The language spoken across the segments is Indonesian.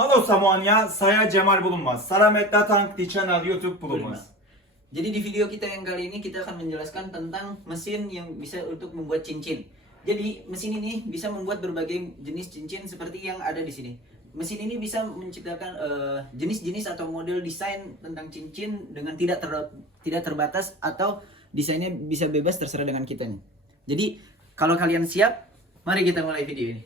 Halo semuanya, saya Cemal Bulunmaz. Selamat datang di channel YouTube Bulunmaz. Jadi di video kita yang kali ini kita akan menjelaskan tentang mesin yang bisa untuk membuat cincin. Jadi mesin ini bisa membuat berbagai jenis cincin seperti yang ada di sini. Mesin ini bisa menciptakan jenis-jenis atau model desain tentang cincin dengan tidak terbatas atau desainnya bisa bebas terserah dengan kitanya. Jadi kalau kalian siap, mari kita mulai video ini.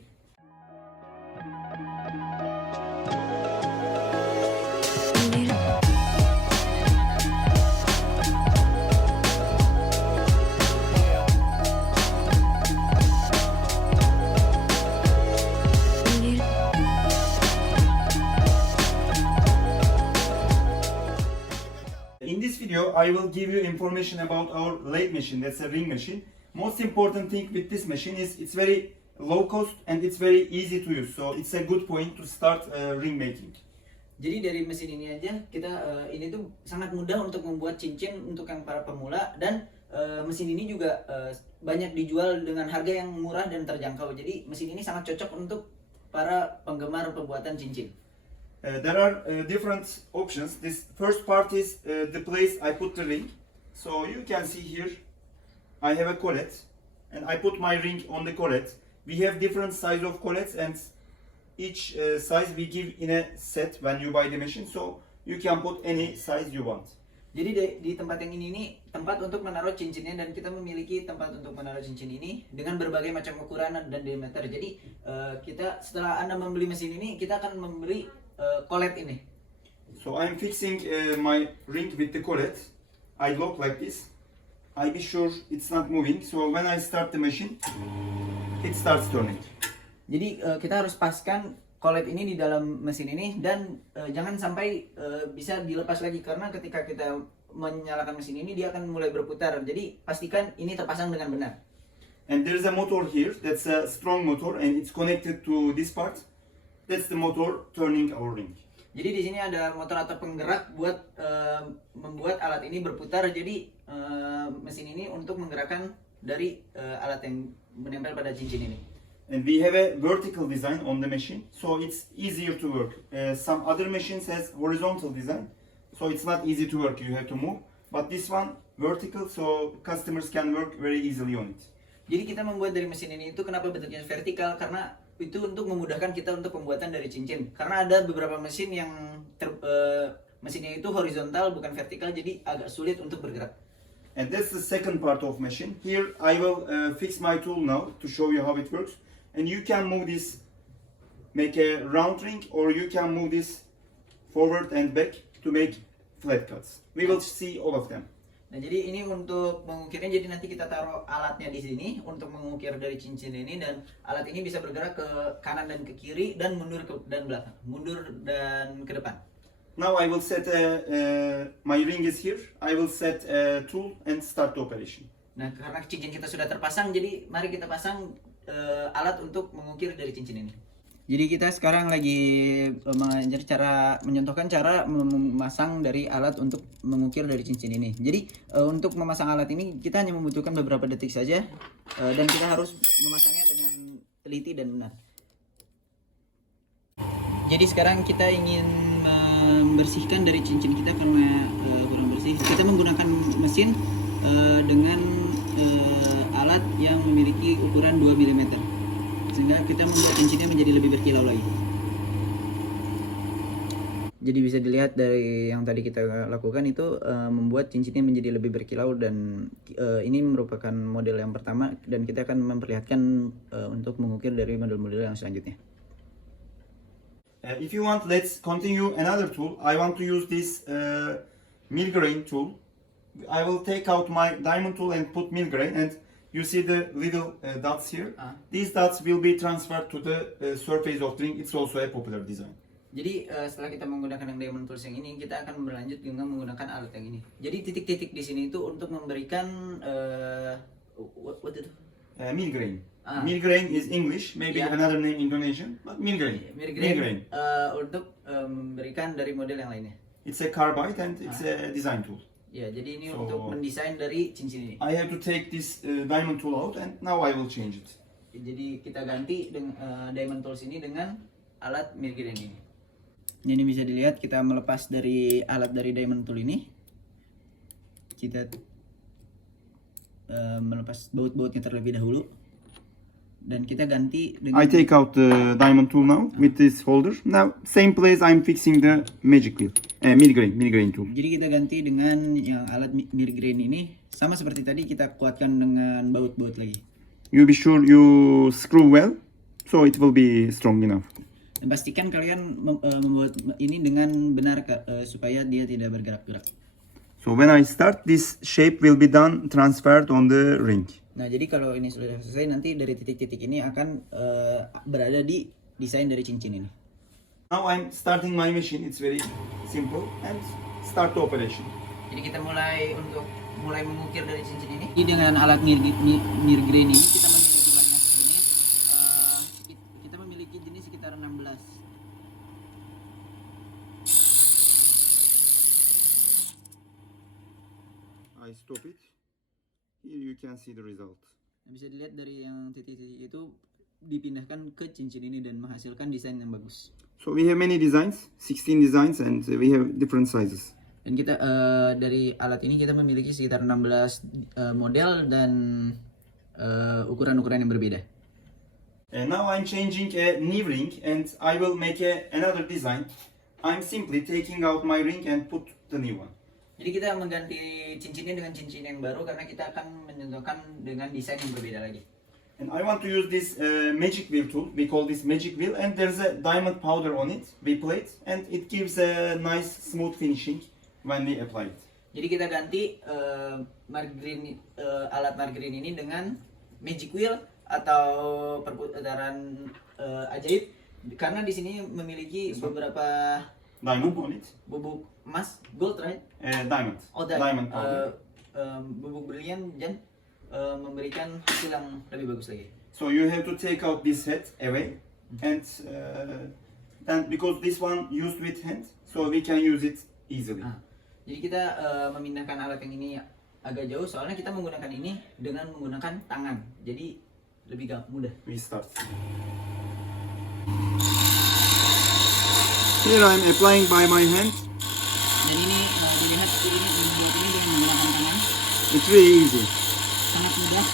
In this video, I will give you information about our lathe machine. That's a ring machine. Most important thing with this machine is it's very low cost and it's very easy to use. So it's a good point to start ring making. Jadi dari mesin ini aja kita ini tuh sangat mudah untuk membuat cincin untuk yang para pemula dan mesin ini juga banyak dijual dengan harga yang murah dan terjangkau. Jadi mesin ini sangat cocok untuk para penggemar pembuatan cincin. There are different options. This first part is the place I put the ring. So you can see here, I have a collet and I put my ring on the collet. We have different size of collets and each size we give in a set when you buy the machine. So you can put any size you want. Jadi di tempat yang ini nih tempat untuk menaruh cincinnya dan kita memiliki tempat untuk menaruh cincin ini dengan berbagai macam ukuran dan diameter. Jadi kita setelah Anda membeli mesin ini kita akan memberi collet ini. So I'm fixing my ring with the collet. I lock like this. I be sure it's not moving. So when I start the machine, it starts turning. Jadi kita harus paskan collet ini di dalam mesin ini dan jangan sampai bisa dilepas lagi karena ketika kita menyalakan mesin ini dia akan mulai berputar. Jadi pastikan ini terpasang dengan benar. And there's a motor here. That's a strong motor and it's connected to this part. That's the motor turning our ring. Jadi di sini ada motor atau penggerak buat membuat alat ini berputar. Jadi mesin ini untuk menggerakkan dari alat yang menempel pada cincin ini. And we have a vertical design on the machine, so it's easier to work. Some other machines has horizontal design, so it's not easy to work. You have to move. But this one vertical, so customers can work very easily on it. Jadi kita membuat dari mesin ini itu kenapa bentuknya vertikal? Karena itu untuk memudahkan kita untuk pembuatan dari cincin. Karena ada beberapa mesin yang mesinnya itu horizontal bukan vertikal, jadi agak sulit untuk bergerak. And that's the second part of machine. Here I will fix my tool now to show you how it works. And you can move this, make a round ring, or you can move this forward and back to make flat cuts. We will see all of them. Nah, jadi ini untuk mengukirnya, jadi nanti kita taruh alatnya di sini untuk mengukir dari cincin ini dan alat ini bisa bergerak ke kanan dan ke kiri dan mundur dan belakang, mundur dan ke depan. Now I will set my ring is here. I will set a tool and start the operation. Nah, karena cincin kita sudah terpasang, jadi mari kita pasang alat untuk mengukir dari cincin ini. Jadi kita sekarang lagi menyontohkan cara memasang dari alat untuk mengukir dari cincin ini. Jadi untuk memasang alat ini kita hanya membutuhkan beberapa detik saja dan kita harus memasangnya dengan teliti dan benar. Jadi sekarang kita ingin membersihkan dari cincin kita karena kurang bersih. Kita menggunakan mesin dengan alat yang memiliki ukuran 2 mm sehingga kita membuat cincinnya menjadi lebih berkilau lagi. Jadi bisa dilihat dari yang tadi kita lakukan itu membuat cincinnya menjadi lebih berkilau dan ini merupakan model yang pertama dan kita akan memperlihatkan untuk mengukir dari model-model yang selanjutnya. If you want, let's continue another tool. I want to use this millgrain tool. I will take out my diamond tool and put millgrain, and you see the little dots here. These dots will be transferred to the surface of the ring. It's also a popular design. Jadi setelah kita menggunakan yang diamond tools yang ini, kita akan berlanjut dengan menggunakan alat yang ini. Jadi titik-titik di sini itu untuk memberikan what itu? Millgrain. Millgrain is English, maybe another name Indonesian, but millgrain. Millgrain. Untuk memberikan dari model yang lainnya. It's a carbide and it's a design tool. Ya, jadi ini untuk mendesain dari cincin ini. I have to take this diamond tool out and now I will change it. Jadi kita ganti dengan diamond tools ini dengan alat millgrain ini. Ini bisa dilihat kita melepas dari alat dari diamond tool ini. Kita melepas baut-bautnya terlebih dahulu. Dan kita ganti dengan I take out the diamond tool now with this holder. Now same place I'm fixing the magic wheel. Mini grain tool. Jadi kita ganti dengan yang alat mirror grain ini, sama seperti tadi kita kuatkan dengan baut-baut lagi. You be sure you screw well, so it will be strong enough. Dan pastikan kalian membuat ini dengan benar supaya dia tidak bergerak-gerak. So when I start, this shape will be done transferred on the ring. Nah, jadi kalau ini sudah selesai, nanti dari titik-titik ini akan berada di desain dari cincin ini. Now I'm starting my machine. It's very simple and start the operation. Jadi kita mulai mengukir dari cincin ini. Jadi dengan alat mirror grain ini kita memiliki banyak jenis. Kita memiliki jenis sekitar 16. I stop it. Here you can see the result. Nah, bisa dilihat dari yang titik-titik itu dipindahkan ke cincin ini dan menghasilkan desain yang bagus. So we have many designs, 16 designs, and we have different sizes. Dan kita dari alat ini kita memiliki sekitar 16 model dan ukuran-ukuran yang berbeda. And now I'm changing a new ring and I will make another design. I'm simply taking out my ring and put the new one. Jadi kita mengganti cincinnya dengan cincin yang baru karena kita akan menyentuhkan dengan desain yang berbeda lagi. And I want to use this magic wheel tool. We call this magic wheel, and there's a diamond powder on it. We play it, and it gives a nice smooth finishing when we apply it. Jadi kita ganti alat margarin ini dengan magic wheel atau perputaran ajaib karena di sini memiliki beberapa Diamond on it. bubuk emas, gold, right? Diamond. Oh, Diamond powder. Bubuk brilian dan memberikan hasil yang lebih bagus lagi. So you have to take out this head away, and then because this one used with hand, so we can use it easily. Jadi kita memindahkan alat yang ini agak jauh soalnya kita menggunakan ini dengan menggunakan tangan. Jadi lebih mudah. We start. Here I'm applying by my hand. Dan ini dilihat ini dengan menggunakan tangan. It's really easy. Sangat mudah.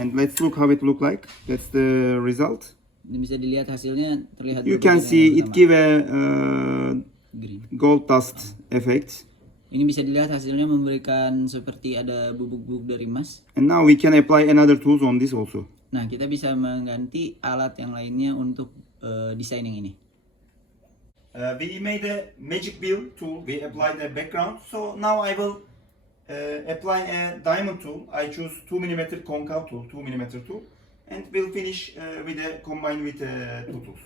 And let's look how it look like. That's the result. Dan bisa dilihat hasilnya terlihat. You can see it give a green. gold dust effect. Ini bisa dilihat hasilnya memberikan seperti ada bubuk-bubuk dari emas. And now we can apply another tools on this also. Nah, kita bisa mengganti alat yang lainnya untuk desain yang ini. We made a magic wheel tool. We applied a background. So now I will apply a diamond tool. I choose 2 mm concave tool, 2 mm tool, and we'll finish with a combine with two tools.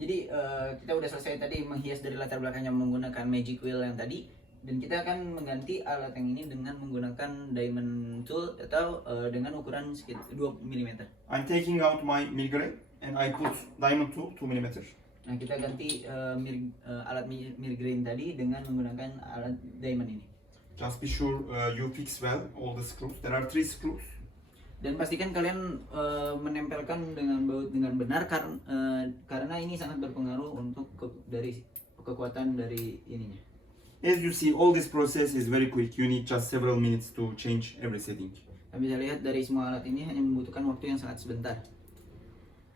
Jadi kita udah selesai tadi menghias dari latar belakangnya menggunakan magic wheel yang tadi, dan kita akan mengganti alat yang ini dengan menggunakan diamond tool atau dengan ukuran sekitar 2 mm. I'm taking out my mirror and I put diamond tool 2 mm. Nah, kita ganti alat mirror grain tadi dengan menggunakan alat diamond ini. Just be sure you fix well all the screws. There are 3 screws. Dan pastikan kalian menempelkan dengan baut dengan benar karena ini sangat berpengaruh untuk dari kekuatan dari ininya. As you see, all this process is very quick. You need just several minutes to change every setting. Kalian bisa lihat dari semua alat ini hanya membutuhkan waktu yang sangat sebentar.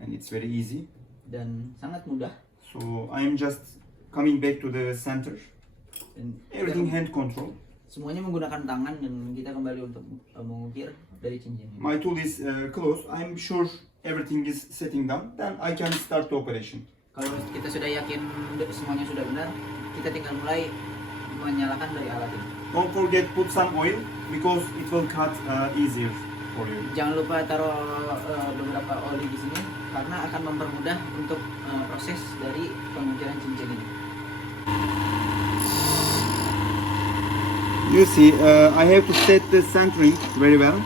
And it's very easy. Dan sangat mudah. So I am just coming back to the center. Dan Everything hand control. semuanya menggunakan tangan dan kita kembali untuk mengukir dari cincin ini. My tool is closed. I'm sure everything is setting down. Then I can start the operation. Kalau kita sudah yakin semuanya sudah benar, kita tinggal mulai menyalakan dari alat ini. Don't forget put some oil because it will cut easier for you. Jangan lupa taruh beberapa oli di sini karena akan mempermudah untuk proses dari pengukiran cincin ini. You see, I have to set the centering very well.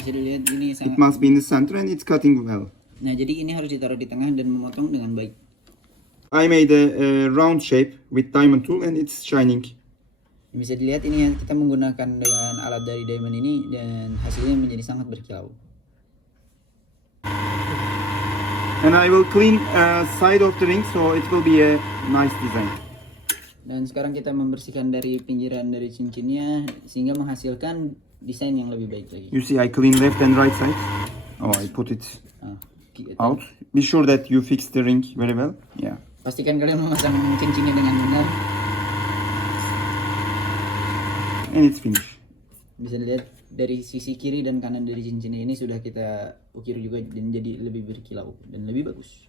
Bisa dilihat ini It sangat. must be in the center and it's cutting well. Nah, jadi ini harus ditaruh di tengah dan memotong dengan baik. I made a round shape with diamond tool and it's shining. Bisa dilihat ini yang kita menggunakan dengan alat dari diamond ini dan hasilnya menjadi sangat berkilau. And I will clean side of the ring so it will be a nice design. Dan sekarang kita membersihkan dari pinggiran dari cincinnya sehingga menghasilkan desain yang lebih baik lagi. You see I clean left and right side. Oh, I put it out. Be sure that you fix the ring very well. Yeah. Pastikan kalian memasang cincinnya dengan benar. And it's finished. Bisa dilihat dari sisi kiri dan kanan dari cincinnya ini sudah kita ukir juga dan jadi lebih berkilau dan lebih bagus.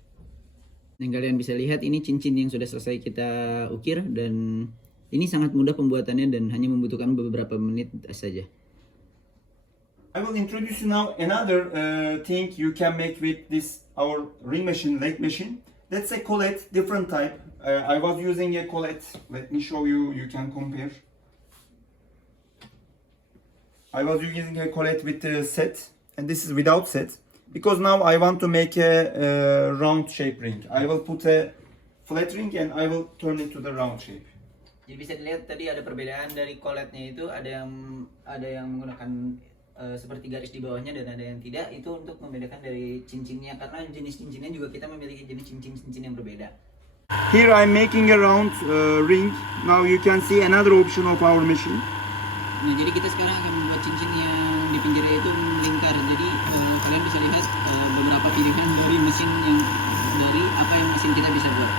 Dan kalian bisa lihat ini cincin yang sudah selesai kita ukir dan ini sangat mudah pembuatannya dan hanya membutuhkan beberapa menit saja. I will introduce you now another thing you can make with this our ring machine, lathe machine. That's a collet, different type. I was using a collet. Let me show you. You can compare. I was using a collet with the set, and this is without set. Because now I want to make a round shape ring. I will put a flat ring and I will turn it to the round shape. Jadi bisa dilihat tadi ada perbedaan dari colletnya itu ada yang menggunakan seperti garis di bawahnya dan ada yang tidak. Itu untuk membedakan dari cincinnya karena jenis cincinnya juga kita memiliki jenis cincin yang berbeda. Here I'm making a round ring. Now you can see another option of our machine. Nah, jadi kita sekarang akan membuat cincin yang di pinggirnya itu melingkar. Jadi kalian bisa lihat beberapa pilihan dari mesin yang dari apa yang mesin kita bisa buat.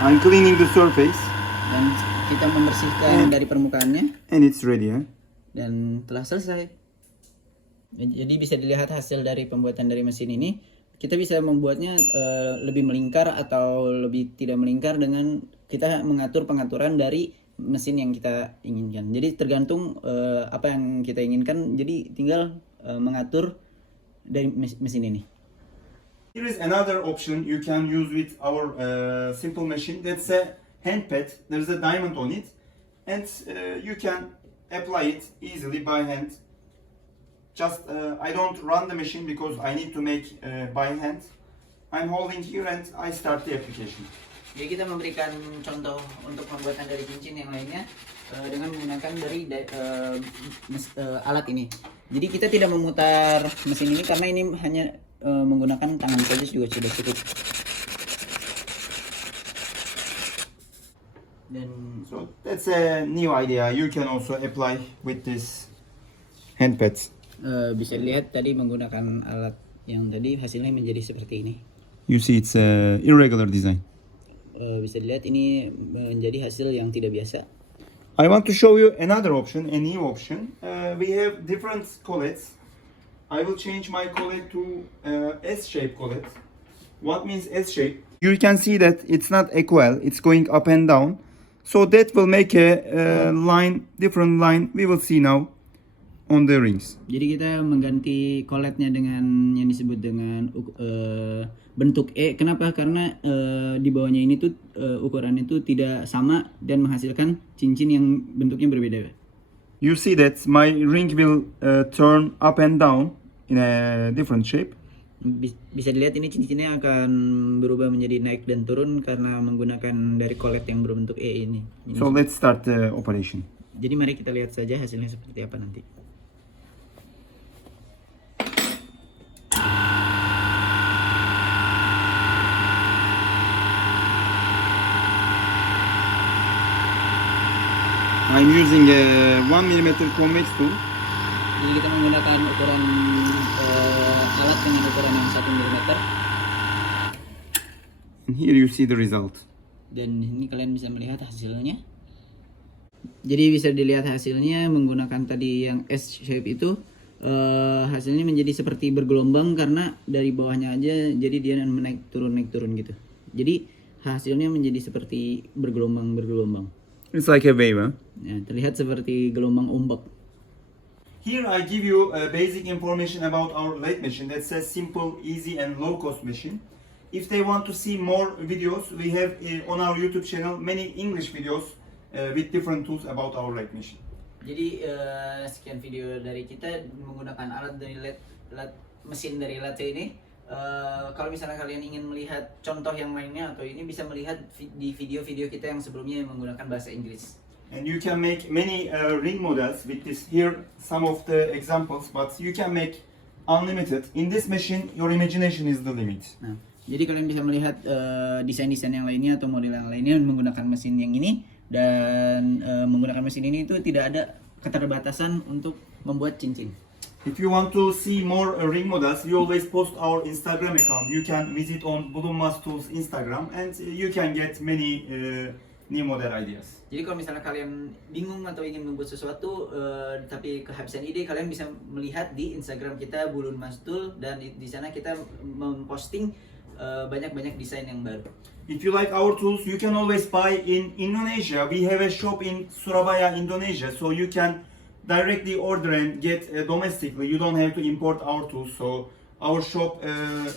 I'm cleaning the surface. Dan kita membersihkan dari permukaannya. And it's ready, huh? Dan telah selesai. Jadi bisa dilihat hasil dari pembuatan dari mesin ini. Kita bisa membuatnya lebih melingkar atau lebih tidak melingkar dengan kita mengatur pengaturan dari mesin yang kita inginkan. Jadi tergantung apa yang kita inginkan. Jadi tinggal mengatur dari mesin ini. Here is another option you can use with our simple machine. That's a hand pad. There's a diamond on it, and you can apply it easily by hand. Just I don't run the machine because I need to make by hand. I'm holding here and I start the application. Jadi kita memberikan contoh untuk pembuatan dari cincin yang lainnya dengan menggunakan dari alat ini. Jadi kita tidak memutar mesin ini karena ini hanya menggunakan tangan saja juga sudah cukup. Dan So that's a new idea. You can also apply with this hand pads. Bisa dilihat tadi menggunakan alat yang tadi hasilnya menjadi seperti ini. You see it's a irregular design. Bisa dilihat ini menjadi hasil yang tidak biasa. I want to show you another option, a new option. We have different collets. I will change my collet to S-shape collet. What means S-shape? You can see that it's not equal, it's going up and down. So that will make a line, different line. We will see now on the rings. Jadi kita mengganti colletnya dengan yang disebut dengan bentuk E. Kenapa? Karena di bawahnya ini tuh ukurannya itu tidak sama dan menghasilkan cincin yang bentuknya berbeda. You see that my ring will turn up and down in a different shape. Bisa dilihat ini cincinnya akan berubah menjadi naik dan turun karena menggunakan dari collet yang berbentuk E ini. So let's start the operation. Jadi mari kita lihat saja hasilnya seperti apa nanti. I'm using a 1 mm convex tool. Jadi kita menggunakan ukuran alat dengan ukuran yang 1 mm. And here you see the result. Dan ini kalian bisa melihat hasilnya. Jadi bisa dilihat hasilnya menggunakan tadi yang S shape itu hasilnya menjadi seperti bergelombang karena dari bawahnya aja jadi dia naik turun gitu. Jadi hasilnya menjadi seperti bergelombang. It's like a wave, huh? Ya, terlihat seperti gelombang ombak. Here I give you basic information about our lathe machine. That's a simple, easy and low cost machine. If they want to see more videos, we have on our YouTube channel many English videos with different tools about our lathe machine. Jadi sekian video dari kita menggunakan alat dari mesin dari lathe ini. Kalau misalnya kalian ingin melihat contoh yang lainnya atau ini bisa melihat di video-video kita yang sebelumnya yang menggunakan bahasa Inggris. And you can make many ring models with this. Here some of the examples, but you can make unlimited. In this machine, your imagination is the limit. Nah, Jadi kalian bisa melihat desain-desain yang lainnya atau model yang lainnya menggunakan mesin yang ini, dan menggunakan mesin ini itu tidak ada keterbatasan untuk membuat cincin. If you want to see more ring models, we always post our Instagram account. You can visit on Bulunmaz Tools Instagram and you can get many new model ideas. Jadi kalau misalnya kalian bingung atau ingin membuat sesuatu tapi kehabisan ide, kalian bisa melihat di Instagram kita Bulunmaz Tool, dan di sana kita memposting banyak-banyak desain yang baru. If you like our tools, you can always buy in Indonesia. We have a shop in Surabaya, Indonesia, so you can directly order and get domestically. You don't have to import our tools. So our shop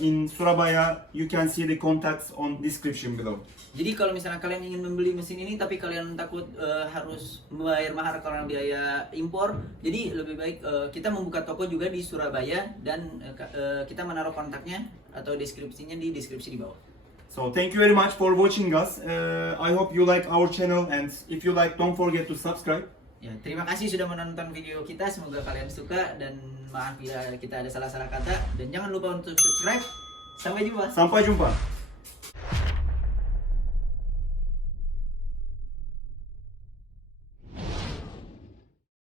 in Surabaya, you can see the contacts on description below. Jadi kalau misalnya kalian ingin membeli mesin ini tapi kalian takut harus membayar mahal karena biaya impor, jadi lebih baik kita membuka toko juga di Surabaya, dan kita menaruh kontaknya atau deskripsinya di deskripsi di bawah. So thank you very much for watching us. I hope you like our channel, and if you like, don't forget to subscribe. Ya, terima kasih sudah menonton video kita. Semoga kalian suka, dan maaf bila kita ada salah-salah kata, dan jangan lupa untuk subscribe. Sampai jumpa. Sampai jumpa.